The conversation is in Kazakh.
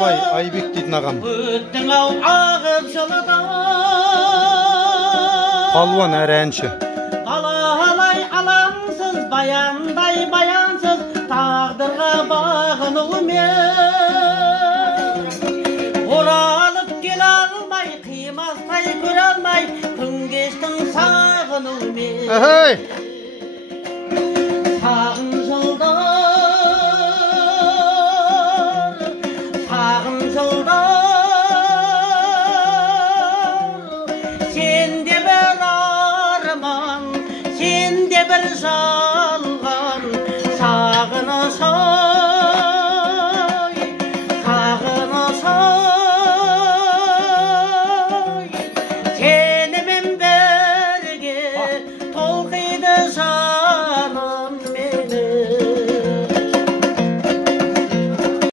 Артықбай Айбек дейтін ағам. Өттің ау ағып жылыдан, Палуан әрі әнші. қалай алаңсыз, баяндай баянсыз, тағдырға бағынумен. Оралып кел алмай, қимастай көре алмай, күн кештің сағынумен.